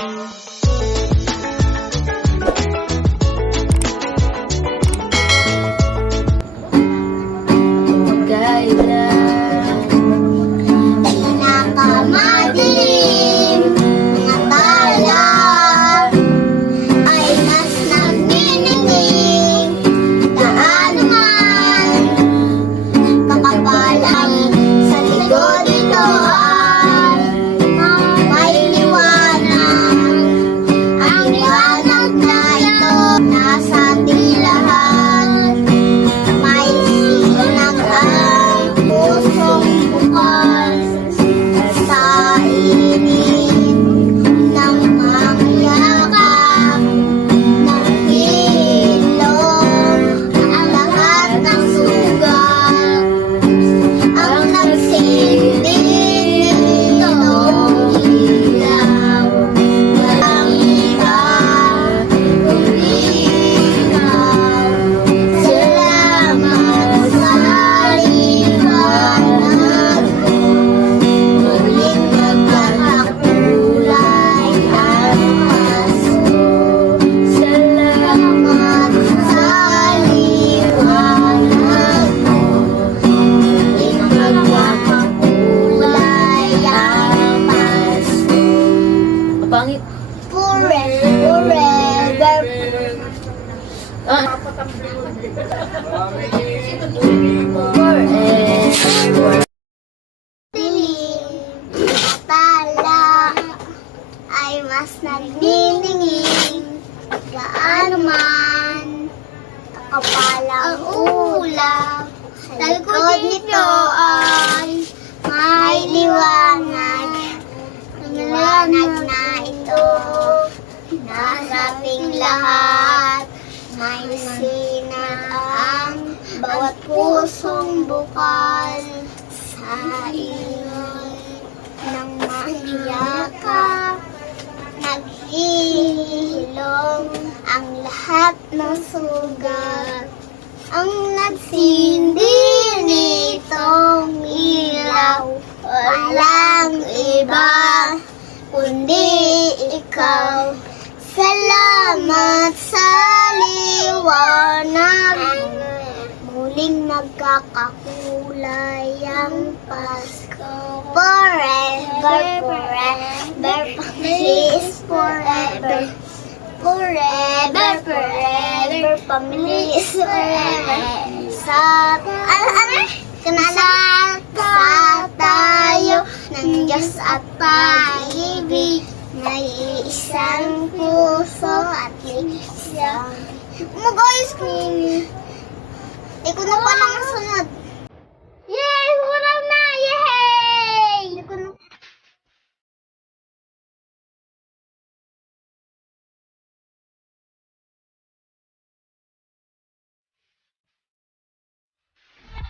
Música Pangit. Forever, forever Ah. Forever. Tala Ay mas nagniningin Gaano man Kapalang ulap Sa likod nito ay lahat. May sinag ang Bawat pusong bukal Sa inyo ng mahiyakap Naghihilom ang lahat ng sugat. Ang nagsindi nitong ilaw Walang iba kundi ikaw Salamat sa liwanag. Muling magkakakulay ang Pasko. Forever, forever, please forever. Forever, forever, family is forever. Sa, ano, ano? Kanala, sa tayo ng Diyos at pag-ibig May isang puso at isang Mag-ayos ko. Ikaw na palang sunod.